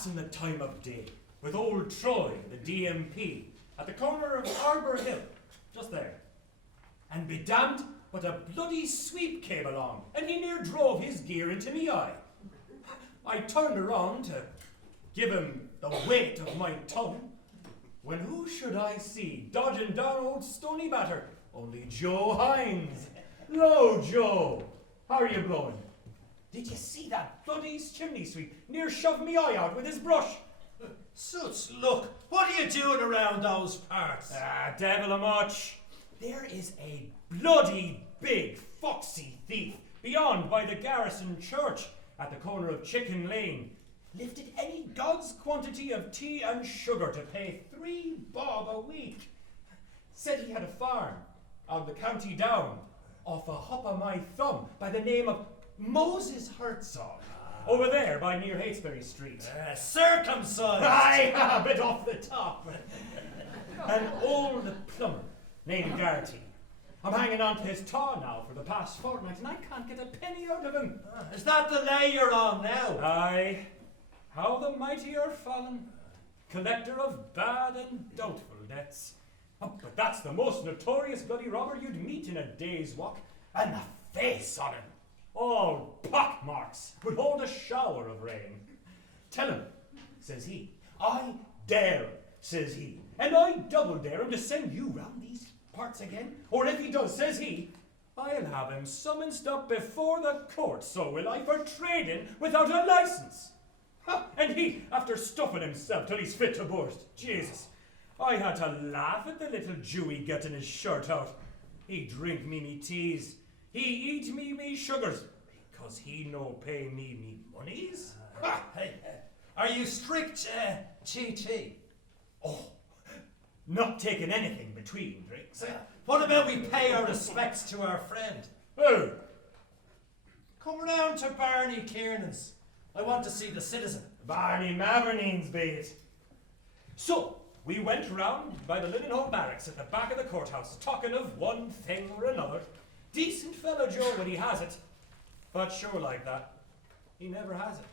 passing the time of day with old Troy, the DMP, at the corner of Harbour Hill, just there. And be damned, but a bloody sweep came along, and he near drove his gear into me eye. I turned around to give him the weight of my tongue, when who should I see dodging down old Stony Batter? Only Joe Hines. Lo, Joe, how are you blowing? Did you see that bloody chimney sweep near shove me eye out with his brush? Such luck. What are you doing around those parts? Ah, devil a much. There is a bloody big foxy thief beyond by the Garrison Church at the corner of Chicken Lane. Lifted any God's quantity of tea and sugar to pay 3 bob a week. Said he had a farm on the county down off a hop of my thumb by the name of Moses Herzog. Over there by near Heytesbury Street. Circumcised. Aye, a bit off the top. An old plumber named Garrity. I'm hanging on to his taw now for the past fortnight and I can't get a penny out of him. Is that the lay you're on now? Aye. How the mighty are fallen, collector of bad and doubtful debts. Oh, but that's the most notorious bloody robber you'd meet in a day's walk, and the face on him, all pock marks, would hold a shower of rain. Tell him, says he, I dare, says he, and I double dare him to send you round these parts again, or if he does, says he, I'll have him summoned up before the court, so will I, for trading without a licence. And he, after stuffing himself till he's fit to burst. Jesus, I had to laugh at the little Jewy getting his shirt out. He drink me teas. He eat me sugars. Because he no pay me monies. Hey, are you strict TT? Oh, not taking anything between drinks. What about we pay our respects to our friend? Oh, Come round to Barney Kiernan's. I want to see the citizen. Barney Maverneen's bait. So, we went round by the Linen Barracks at the back of the courthouse, talking of one thing or another. Decent fellow Joe when he has it, but sure like that, he never has it.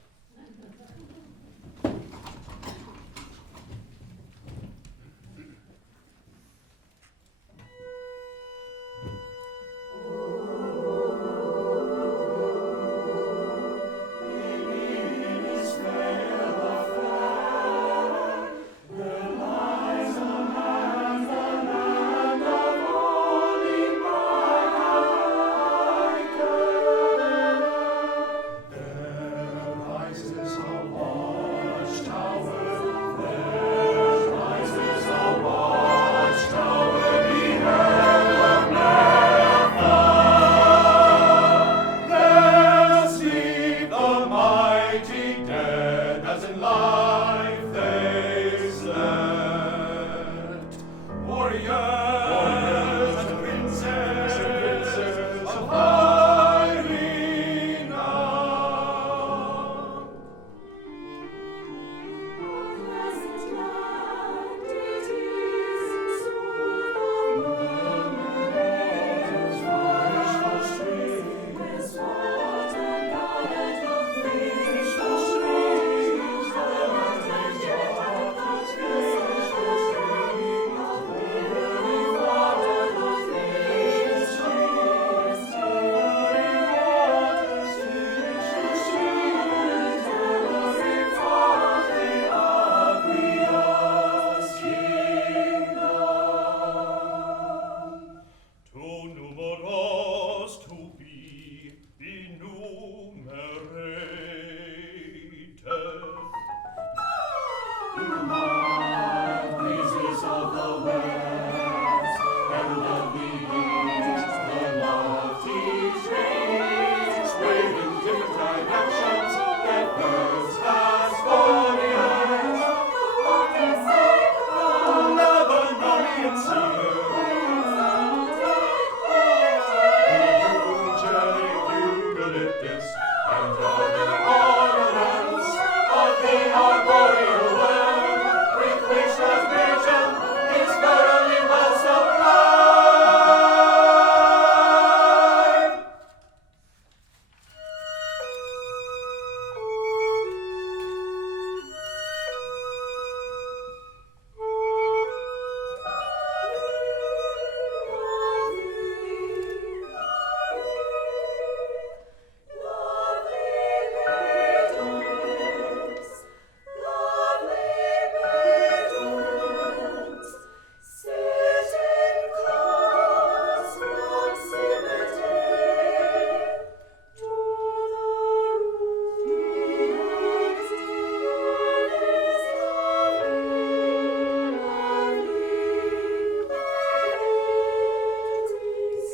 Rises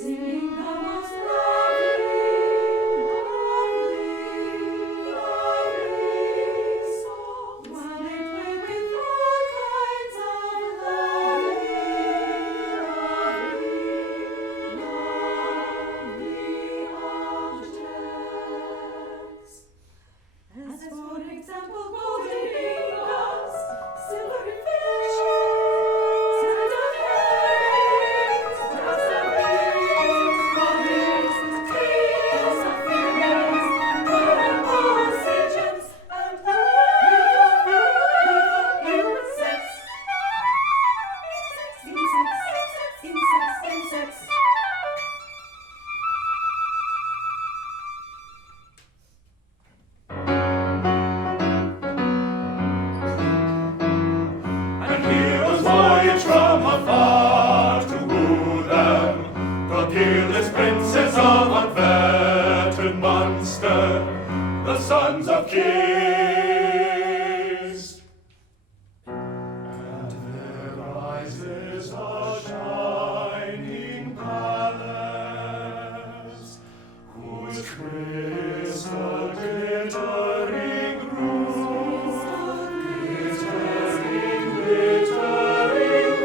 sing the most lovely, lovely songs, while they play with all kinds of lovely objects. As for example, golden ingots, silvery fishes, sand of herrings, drops of bees, robins, tails of fairies, purple pigeons, and insects. Insects. And heroes voyage from afar to woo them, the peerless princes of unfettered Munster, the sons of kings. And there rises a shining palace, whose crystal glittering roof, glittering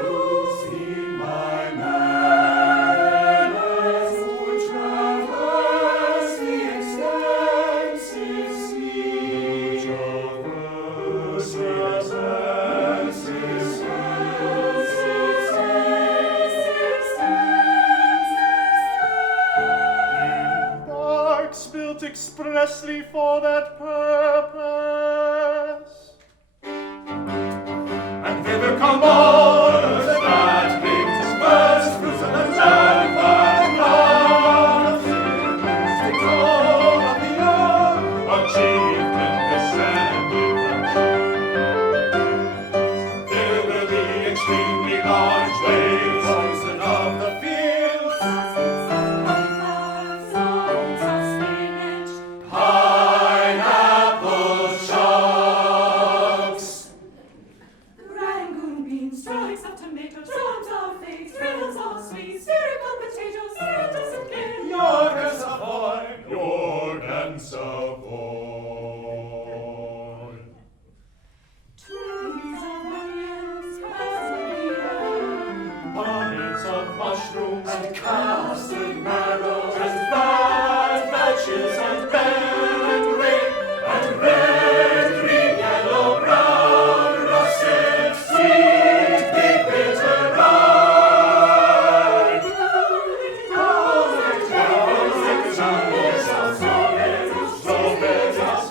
roof, seen by mariners who traverse the extensive sea. Traverse the extensive in barks built expressly for that purpose. And thither come all that bring dispersed fruits of the jackpot love. The throne of the earth, achievement descended from thither the extremely large waves, poison of the fields, pineapple chunks. Rangoon beans, trolleys of tomatoes, drums of figs, riddles of sweets, spherical potatoes, Syrtis and Gale. York and Savoy, York and Savoy. Trees of onions, paths of beer, Bonnets of mushrooms and custard marrows and fat batches and red, green, yellow, brown, russet, sweet, big, bitter, ripe.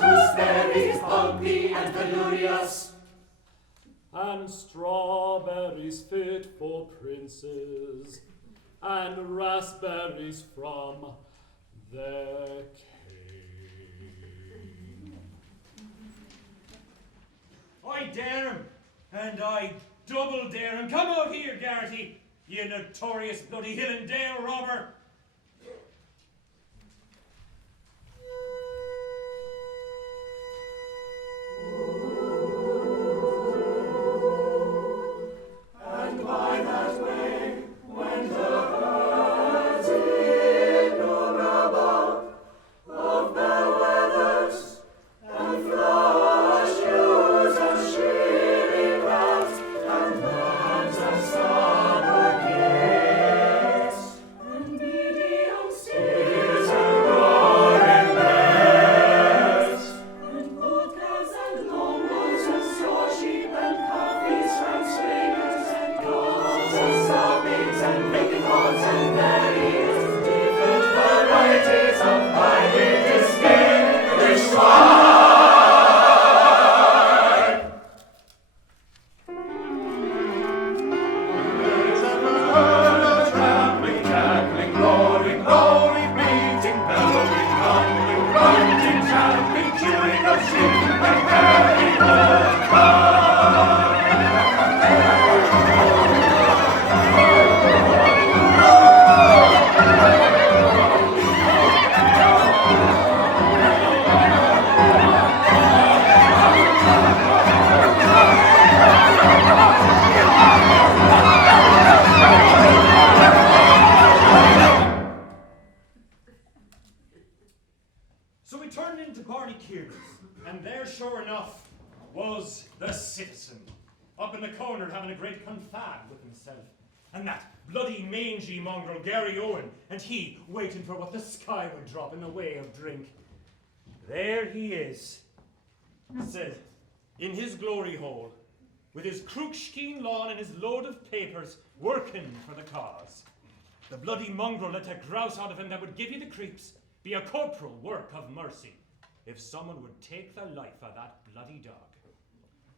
Strawberries, bumpy and penurious. And strawberries fit for princes, and raspberries from their king. I dare him, and I double dare him. Come out here, Garrity, you notorious bloody hill and dale robber. And by that way, when the herds innumerable of bellwethers and flush ewes and shearing rams and lambs and summer gates, and be into Barney Kieran's, and there, sure enough, was the citizen, up in the corner having a great confab with himself. And that bloody mangy mongrel Gary Owen, and he waiting for what the sky would drop in the way of drink. There he is, said, in his glory hole, with his crookskeen lawn and his load of papers, working for the cause. The bloody mongrel let a grouse out of him that would give you the creeps, be a corporal work of mercy, if someone would take the life of that bloody dog.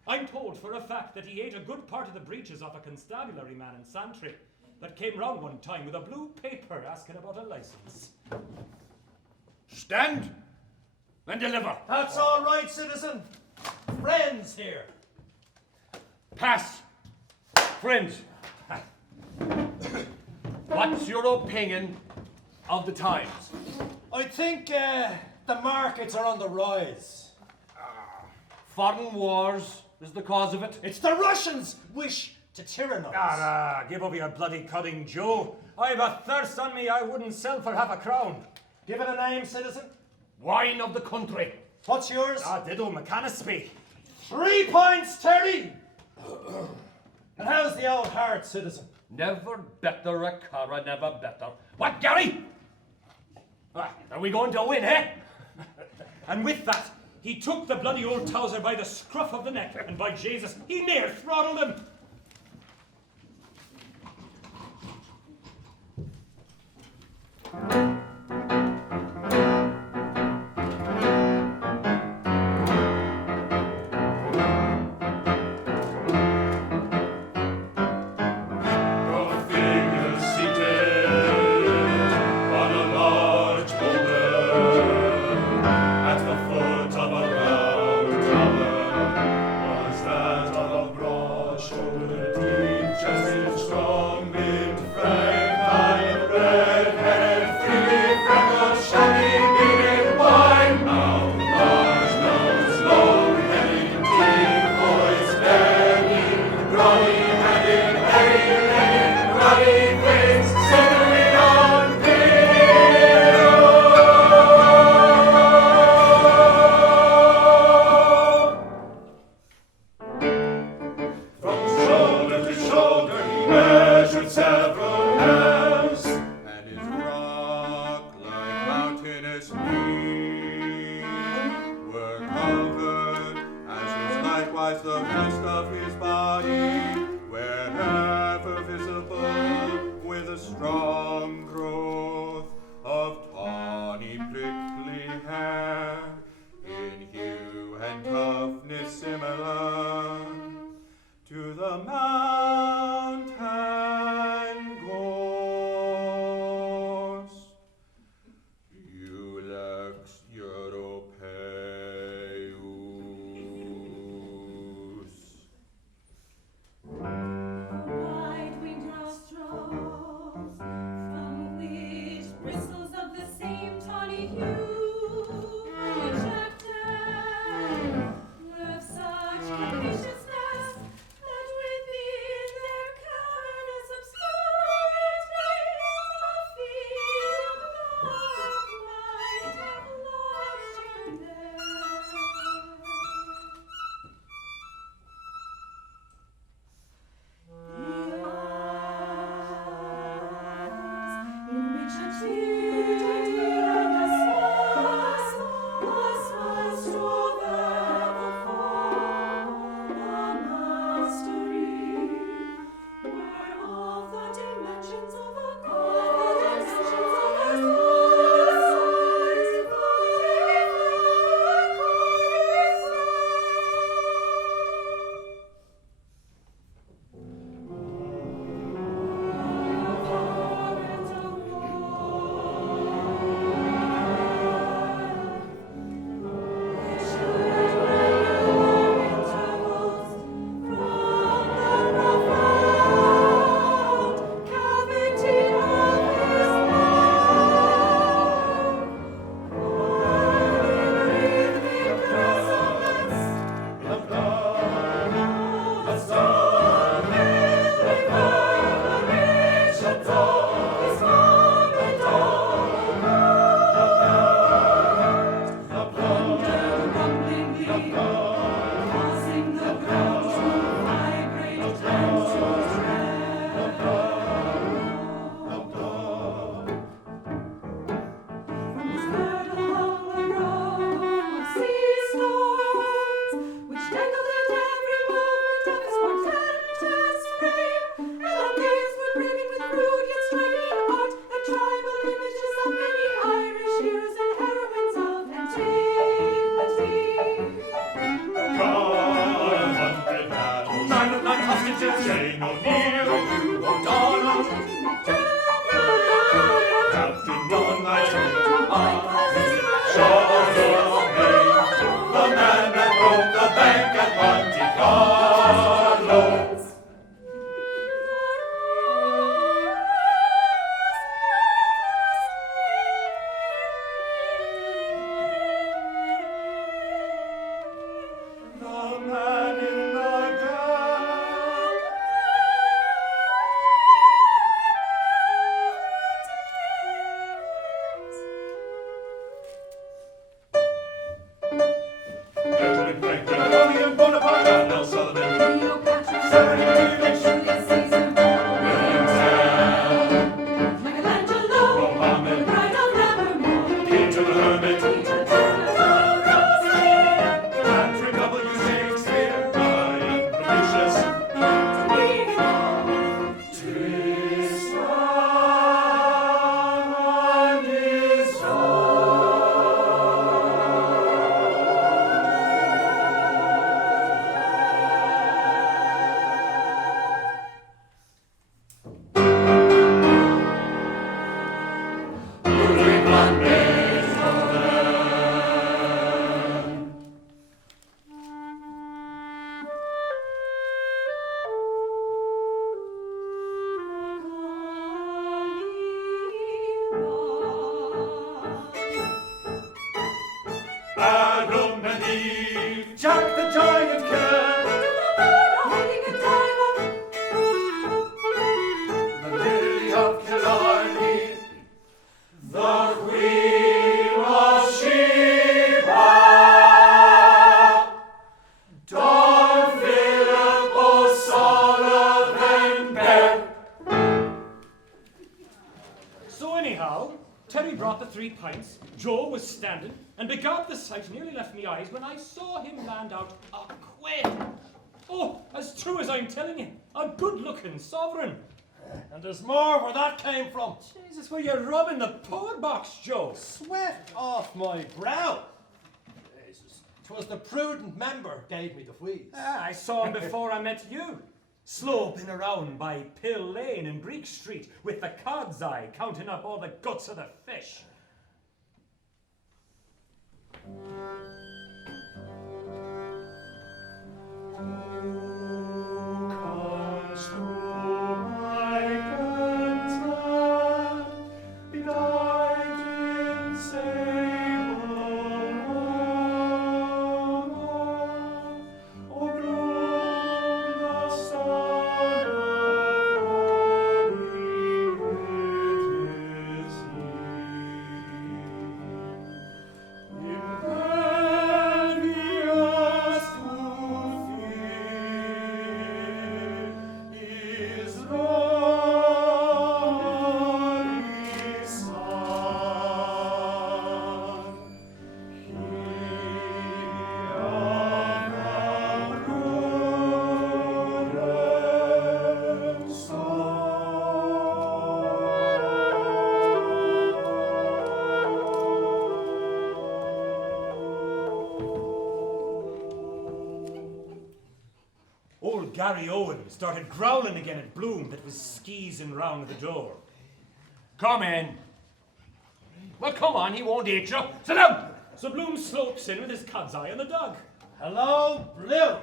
I'm told for a fact that he ate a good part of the breeches off a constabulary man in Santry that came round one time with a blue paper asking about a license. Stand and deliver. That's all right, citizen. Friends here. Pass. Friends, what's your opinion of the times? I think the markets are on the rise. Foreign wars is the cause of it. It's the Russians' wish to tyrannize. Give over your bloody cutting, Joe. I've a thirst on me I wouldn't sell for half a crown. Give it a name, citizen. Wine of the country. What's yours? Diddle McCannaspy. 3 points, Terry. And how's the old heart, citizen? Never better a cara, never better. What, Gary? Are we going to win, eh? And with that, he took the bloody old Towser by the scruff of the neck, and by Jesus, he near throttled him. Anyhow, Terry brought the 3 pints, Joe was standing, and begob the sight nearly left me eyes when I saw him land out a quid. Oh, as true as I'm telling you, a good-looking sovereign. And there's more where that came from. Jesus, were you rubbing the poor box, Joe? Sweat off my brow. Jesus, 'twas the prudent member gave me the wheeze. I saw him before I met you. Sloping around by Pill Lane in Greek Street with the cod's eye, counting up all the guts of the fish. Old Gary Owen started growling again at Bloom that was skeezing round the door. Come in. Well, come on, he won't eat you. Sit down. So Bloom slopes in with his cod's eye on the dog. Hello, Blue.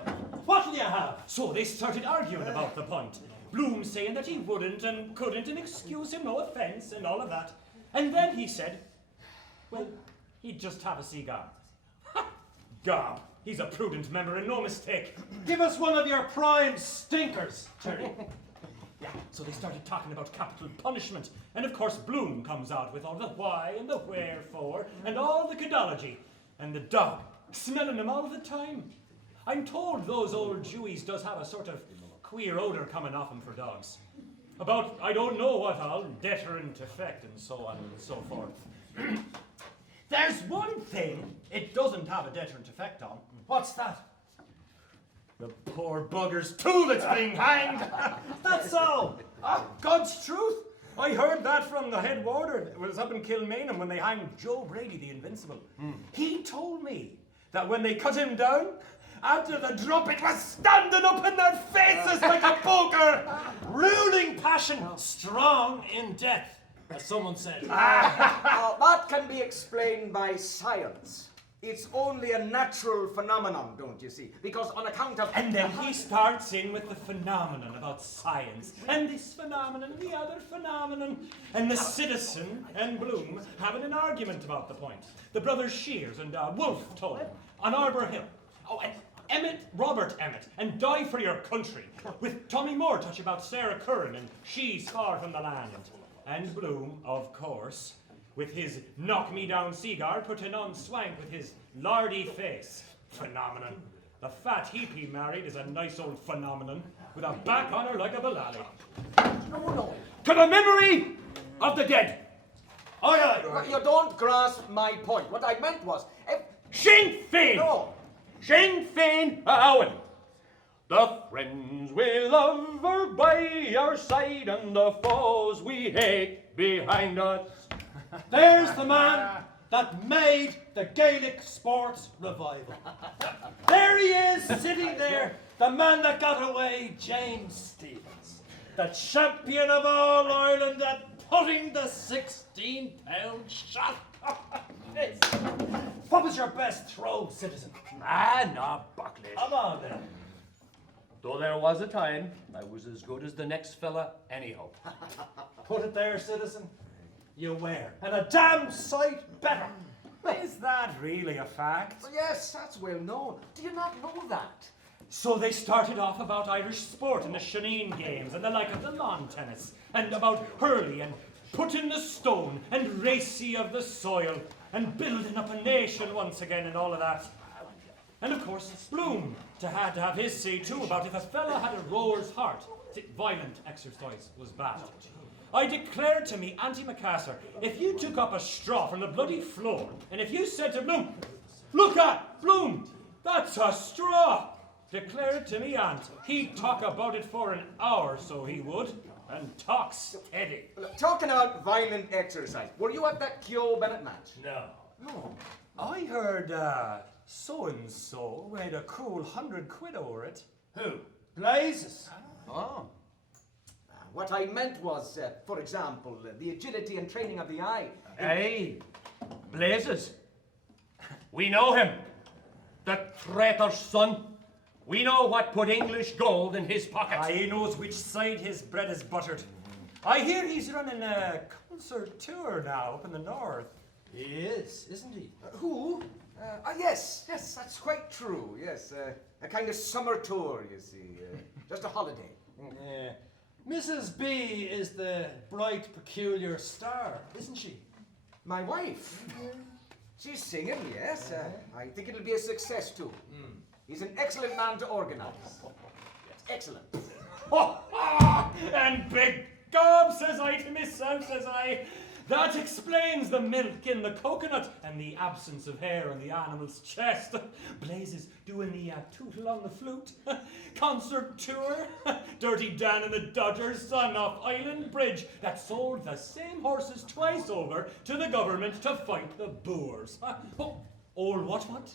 What'll you have? So they started arguing about the point. Bloom saying that he wouldn't and couldn't and excuse him, no offence, and all of that. And then he said, well, he'd just have a cigar. Ha! Gob, he's a prudent member and no mistake. Give us one of your prime stinkers, Terry. Yeah, so they started talking about capital punishment. And of course Bloom comes out with all the why and the wherefore and all the codology. And the dog, smelling him all the time. I'm told those old Jewies does have a sort of queer odour coming off him for dogs. About, I don't know what all, deterrent effect and so on and so forth. There's one thing it doesn't have a deterrent effect on. What's that? The poor bugger's tool that's being hanged. That's so. God's truth. I heard that from the head warder. It was up in Kilmainham when they hanged Joe Brady, the Invincible. He told me that when they cut him down, after the drop, it was standing up in their faces like a poker. Ruling passion, strong in death, as someone said. Now, that can be explained by science. It's only a natural phenomenon, don't you see? Because on account of... And then he starts in with the phenomenon about science, and this phenomenon, and the other phenomenon, and the citizen and Bloom having an argument about the point. The brothers Shears and Wolfe told him on Arbor Hill. Oh, and Robert Emmett, and Die for Your Country, with Tommy Moore touch about Sarah Curran and She's Far from the Land. And Bloom, of course, with his knock-me-down cigar, putting on swank with his lardy face. Phenomenon. The fat heap he married is a nice old phenomenon, with a back on her like a ballally. No. To the memory of the dead. Aye, aye. Well, you don't grasp my point. What I meant was... Sinn Féin. No. Sinn Féin Owen. The friends we love are by our side and the foes we hate behind us. There's the man that made the Gaelic sports revival. There he is, sitting there, the man that got away, James Stephens, the champion of all Ireland at putting the 16-pound shot. What was your best throw, citizen? No, Buckley. Come on then. Though there was a time I was as good as the next fella anyhow. Put it there, citizen. You were. And a damn sight better. Is that really a fact? Well, yes, that's well known. Do you not know that? So they started off about Irish sport and the Shaneen games and the like of the lawn tennis, and about hurley and putting the stone and racy of the soil and building up a nation once again and all of that. And of course, Bloom had to have his say too about if a fella had a rower's heart. Violent exercise was bad. I declare to me, Auntie Macassar, if you took up a straw from the bloody floor, and if you said to Bloom, look at Bloom, that's a straw. Declare it to me, Aunt. He'd talk about it for an hour, so he would, and talk steady. Look, talking about violent exercise, were you at that Keogh Bennett match? No. No. I heard, so-and-so made a cool £100 over it. Who? Blazes. Oh. What I meant was, for example, the agility and training of the eye. Aye, Blazes. We know him. The traitor's son. We know what put English gold in his pocket. He knows which side his bread is buttered. I hear he's running a concert tour now up in the north. He is, isn't he? Who? Yes, that's quite true, yes. A kind of summer tour, you see. Just a holiday. Yeah. Mrs. B is the bright, peculiar star, isn't she? My wife? She's singing, yes. I think it'll be a success, too. He's an excellent man to organize. Yes, excellent. And big gob, says I to myself, says I. That explains the milk in the coconut and the absence of hair on the animal's chest. Blazes doing the tootle on the flute. Concert tour. Dirty Dan and the Dodgers son off Island Bridge that sold the same horses twice over to the government to fight the Boers. All what?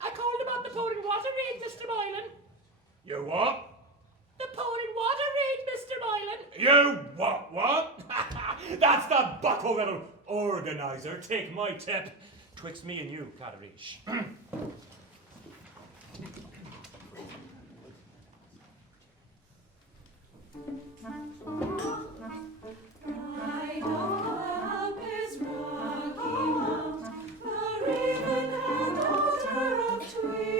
I called about the pouring water raid, Mr. Moylan. You what? The pouring water raid, Mr. Moylan. You what? That's the bucko little organizer. Take my tip. Twixt me and you, Catarish. I know up his Rocky Mount, the raven and daughter of Tweed.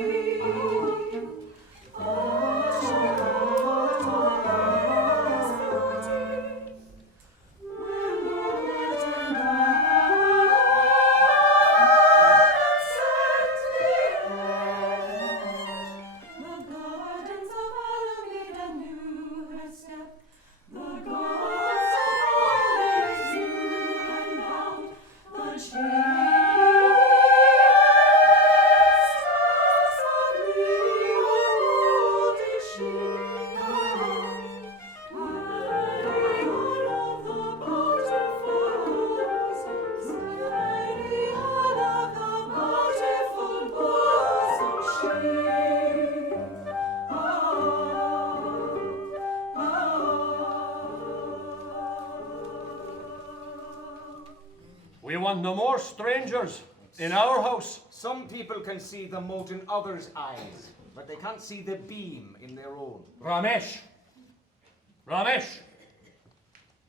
We want no more strangers in our house. Some people can see the mote in others' eyes, but they can't see the beam in their own. Ramesh.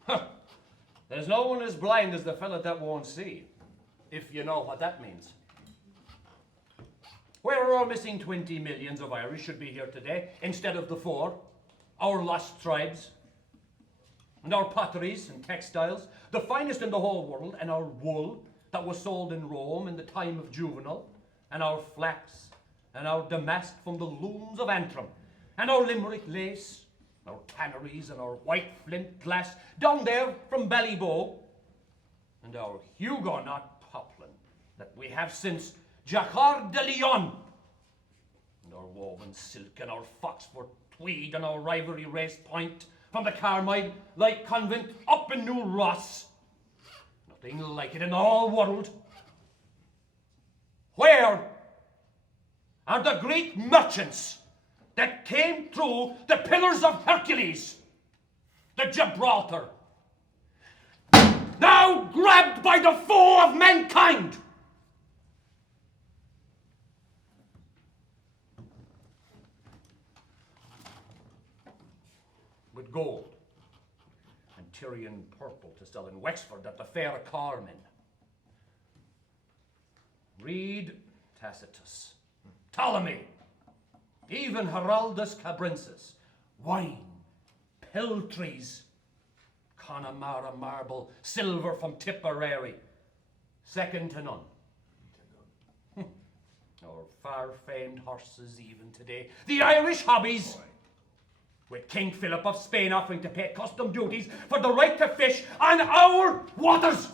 Huh. There's no one as blind as the fella that won't see, if you know what that means. Where are our missing 20 millions of Irish should be here today, instead of the 4, our lost tribes, and our potteries and textiles, the finest in the whole world, and our wool that was sold in Rome in the time of Juvenal, and our flax, and our damask from the looms of Antrim, and our Limerick lace, our canneries, and our white flint glass down there from Ballybow, and our Huguenot poplin that we have since Jacquard de Lyon, and our woven silk, and our Foxford tweed, and our ivory race point from the Carmine Light Convent up in New Ross. Nothing like it in all world. Where are the great merchants that came through the Pillars of Hercules, the Gibraltar, now grabbed by the foe of mankind? With gold and Tyrian purple to sell in Wexford at the Fair of Carmen. Read Tacitus, Ptolemy, even Heraldus Cambrensis, wine, peltries, Connemara marble, silver from Tipperary, second to none. Our far-famed horses even today, the Irish hobbies, with King Philip of Spain offering to pay custom duties for the right to fish on our waters.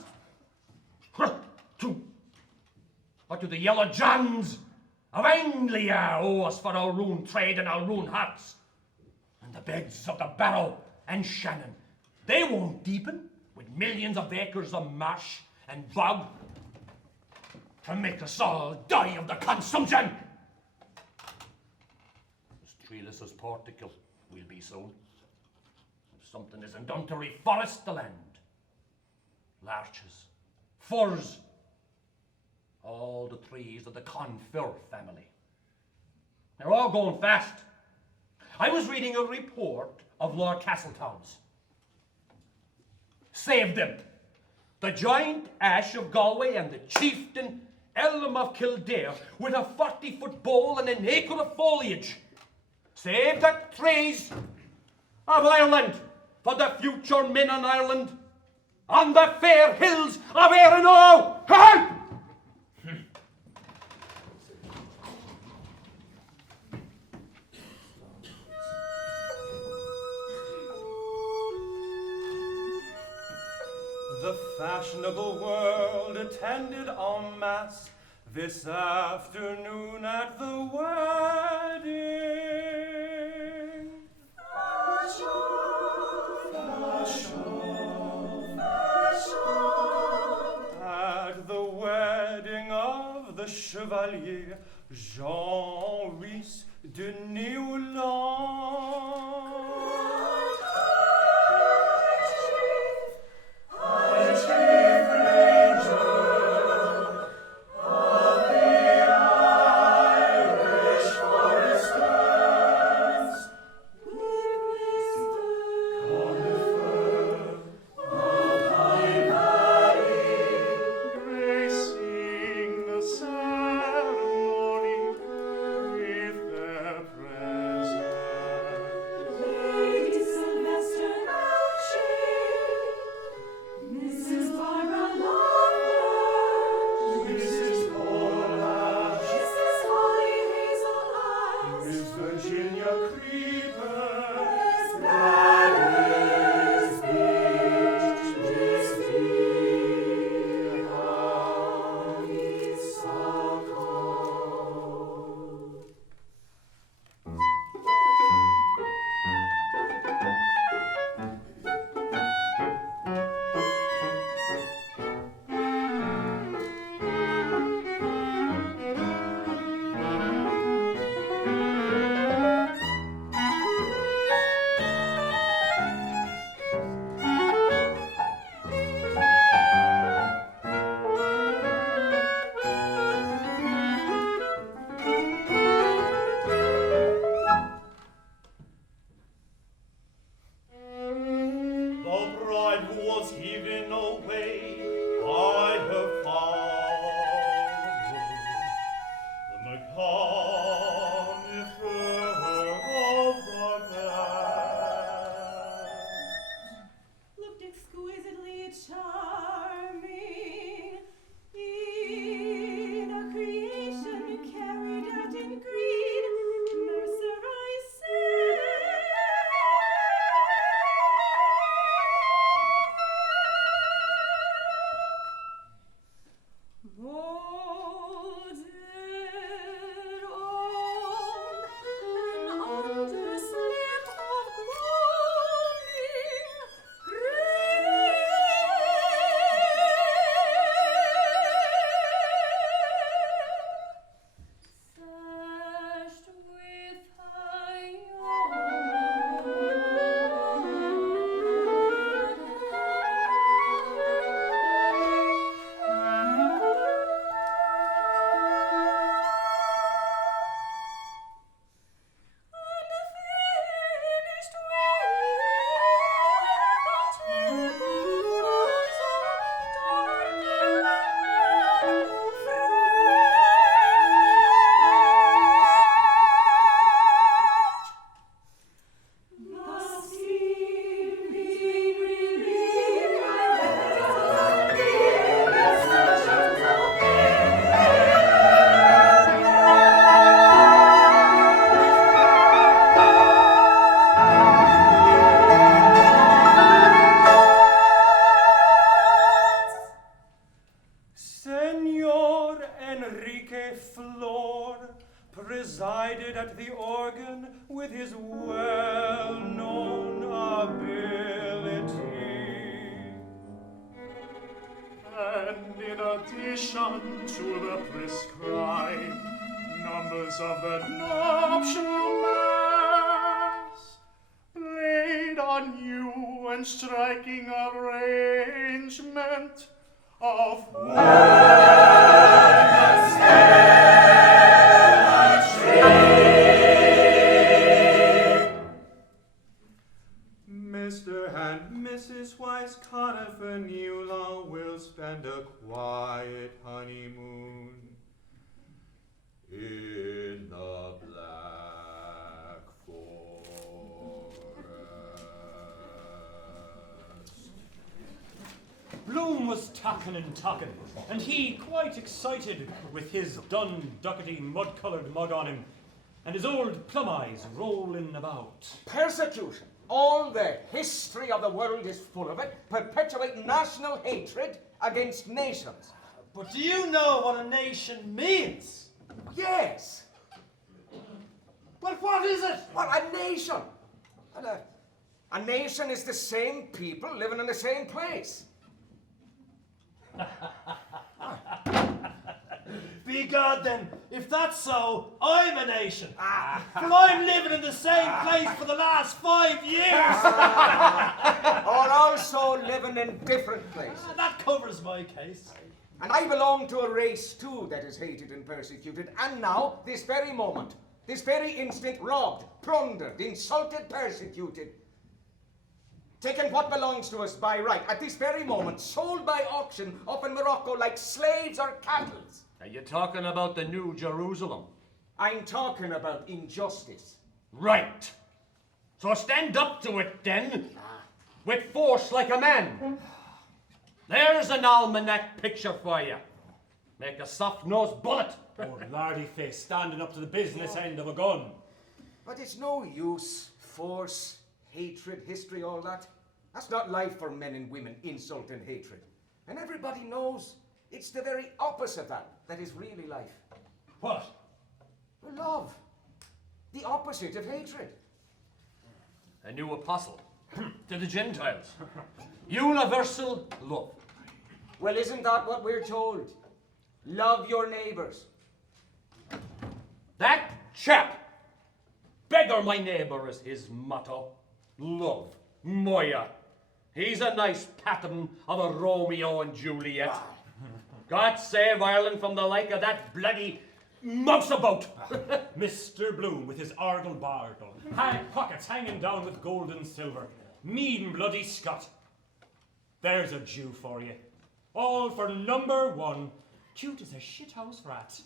What do the Yellow Johns of Anglia owe us for our ruined trade and our ruined hearts? And the beds of the Barrow and Shannon, they won't deepen with millions of acres of marsh and bog to make us all die of the consumption. As treeless as Portugal will be soon, if something isn't done to reforest the land. Larches, firs, all the trees of the Confir family. They're all going fast. I was reading a report of Lord Castletown's. Saved them. The giant ash of Galway and the chieftain elm of Kildare with a 40-foot bole and an acre of foliage. Saved the trees of Ireland for the future men on Ireland on the fair hills of Erin. Hey! The fashionable world attended en masse this afternoon at the wedding. At the wedding of the Chevalier Jean Rhys de Neuland. Enrique Flor presided at the organ with his well-known ability. And in addition to the prescribed numbers of the nuptial mass, played a new and striking arrangement of Mr. and Mrs. Weiss Conifer Newlaw will spend a quiet honeymoon in the Black Forest. Bloom was talking and talking, and he quite excited with his Dunduckety mud-coloured mug on him, and his old plum eyes rolling about. Persecution. All the history of the world is full of it, perpetuating national hatred against nations. But do you know what a nation means? Yes. Well, what is it? Well, a nation. Well, a nation is the same people living in the same place. Begod then, if that's so, I'm a nation. For I'm living in the same place for the last 5 years. Or also living in different places. That covers my case. And I belong to a race too that is hated and persecuted, and now, this very moment, this very instant, robbed, plundered, insulted, persecuted, taken what belongs to us by right, at this very moment, sold by auction up in Morocco like slaves or cattle. Are you talking about the New Jerusalem? I'm talking about injustice. Right. So stand up to it then, with force like a man. There's an almanac picture for you. Make a soft-nosed bullet. Poor lardy face standing up to the business end of a gun. But it's no use. Force, hatred, history, all that. That's not life for men and women, insult and hatred. And everybody knows it's the very opposite that is really life. What? Love. The opposite of hatred. A new apostle to the Gentiles. Universal love. Well, isn't that what we're told? Love your neighbors. That chap, beggar my neighbor is his motto. Love. Moya. He's a nice pattern of a Romeo and Juliet. God save Ireland from the like of that bloody mouseabout. Mr. Bloom with his argle bardle, hand pockets hanging down with gold and silver. Mean bloody Scot. There's a Jew for you. All for number one. Cute as a shithouse rat.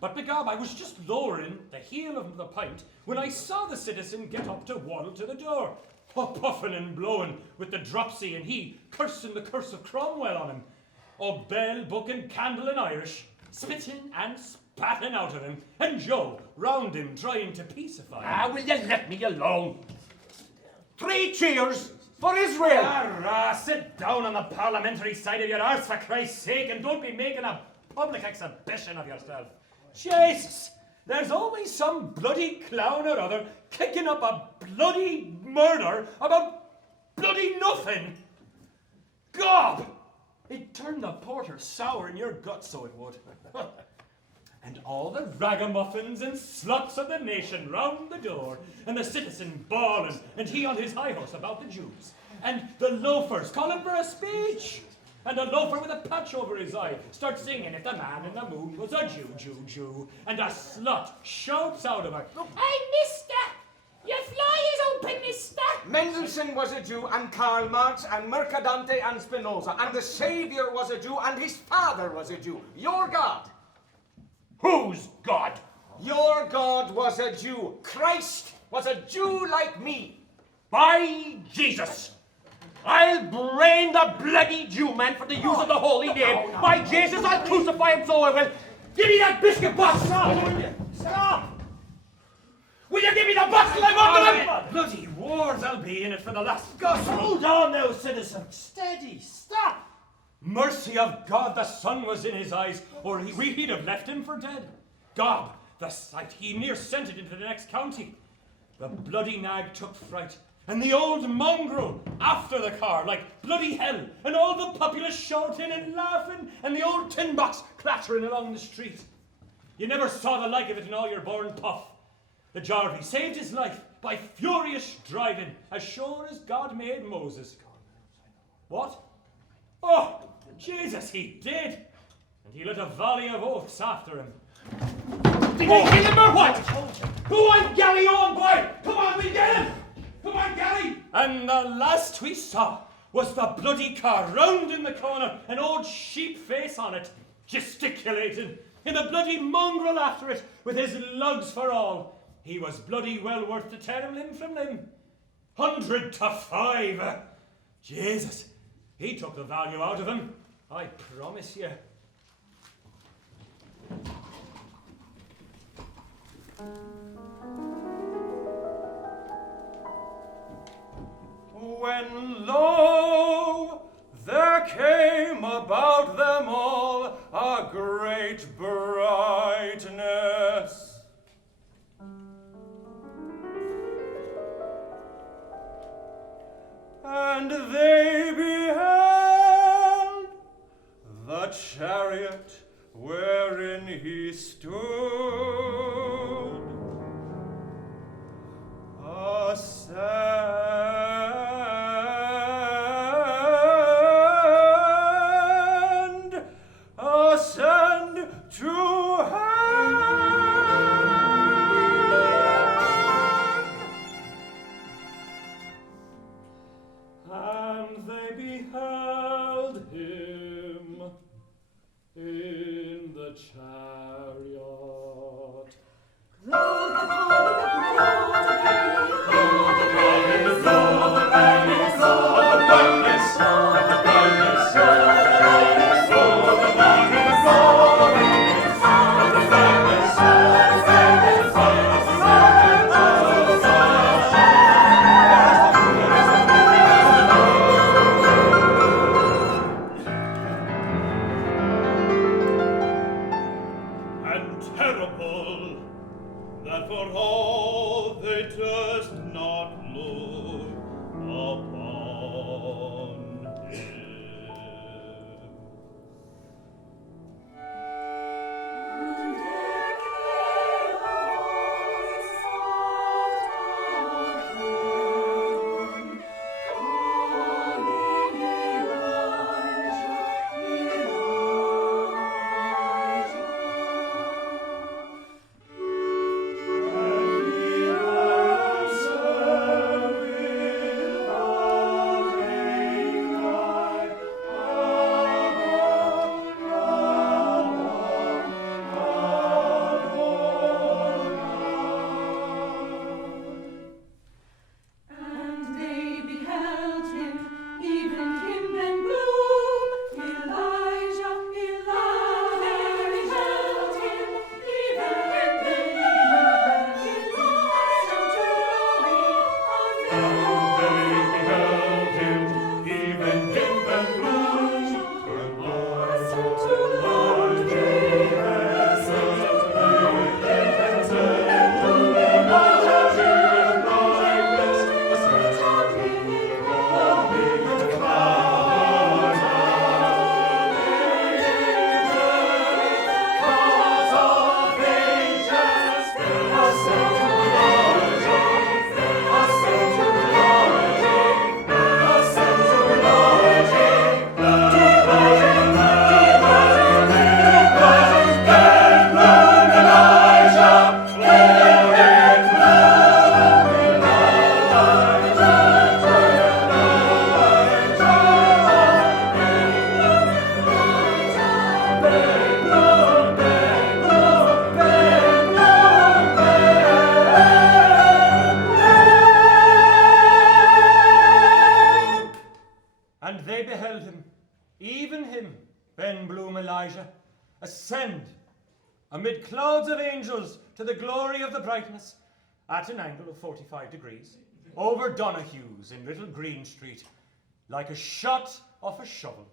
But begob, I was just lowering the heel of the pint when I saw the citizen get up to waddle to the door. Puffing and blowing with the dropsy, and he cursing the curse of Cromwell on him. Bell, book and candle in Irish, spitting and spatting out of him, and Joe round him trying to peacify him. Will you let me alone? 3 cheers for Israel! Sit down on the parliamentary side of your arse for Christ's sake, and don't be making a public exhibition of yourself. Jesus! There's always some bloody clown or other kicking up a bloody murder about bloody nothing. Gob! It'd turn the porter sour in your guts, so it would. And all the ragamuffins and sluts of the nation round the door, and the citizen bawling, and he on his high horse about the Jews, and the loafers calling for a speech, and a loafer with a patch over his eye starts singing if the man in the moon was a Jew, Jew, Jew, and a slut shouts out of her, Hey, mister! Your fly is open, mister! Mendelssohn was a Jew, and Karl Marx, and Mercadante, and Spinoza, and the Savior was a Jew, and his father was a Jew. Your God. Whose God? Your God was a Jew. Christ was a Jew like me. By Jesus! I'll brain the bloody Jew man for the use of the holy name. By Jesus, I'll crucify him so I will. Give me that biscuit box! Stop! Will you give me the box till I'm under him? Bloody wars I'll be in it for the last Gus, hold on now, citizen. Steady, stop. Mercy of God, the sun was in his eyes, or he'd have left him for dead. God, the sight, he near sent it into the next county. The bloody nag took fright, and the old mongrel after the car like bloody hell, and all the populace shouting and laughing, and the old tin box clattering along the street. You never saw the like of it in all your born puff. The Jarvey saved his life by furious driving, as sure as God made Moses. What? Oh, Jesus, he did! And he let a volley of oaths after him. Did they kill him or what? Who on Gally on, boy? Come on, we get him! Come on, Gally! And the last we saw was the bloody car round in the corner, an old sheep face on it, gesticulating, and the bloody mongrel after it, with his lugs for all. He was bloody well worth to tear him limb from limb. 100 to 5. Jesus, he took the value out of him, I promise you. When lo, there came about them all a great brightness. And they beheld the chariot wherein he stood, ascend to heaven. And they beheld him in the chariot. And terrible that for all they durst not look upon him. And they beheld him, even him and Bloom, Elijah, Elijah. They beheld him, even him and Bloom, Elijah to glory of And they beheld him, even him, Ben Bloom Elijah, ascend amid clouds of angels to the glory of the brightness at an angle of 45 degrees over Donahue's in Little Green Street, like a shot off a shovel.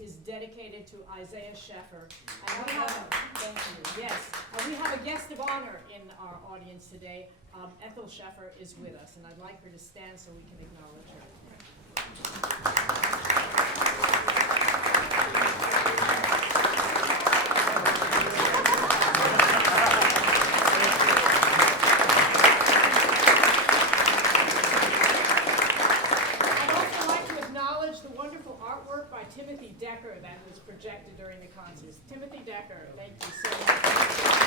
is dedicated to Isaiah Sheffer. And we have, thank you, yes, and we have a guest of honor in our audience today. Ethel Sheffer is with us, and I'd like her to stand so we can acknowledge her. Timothy Decker that was projected during the concerts. Timothy Decker, thank you so much.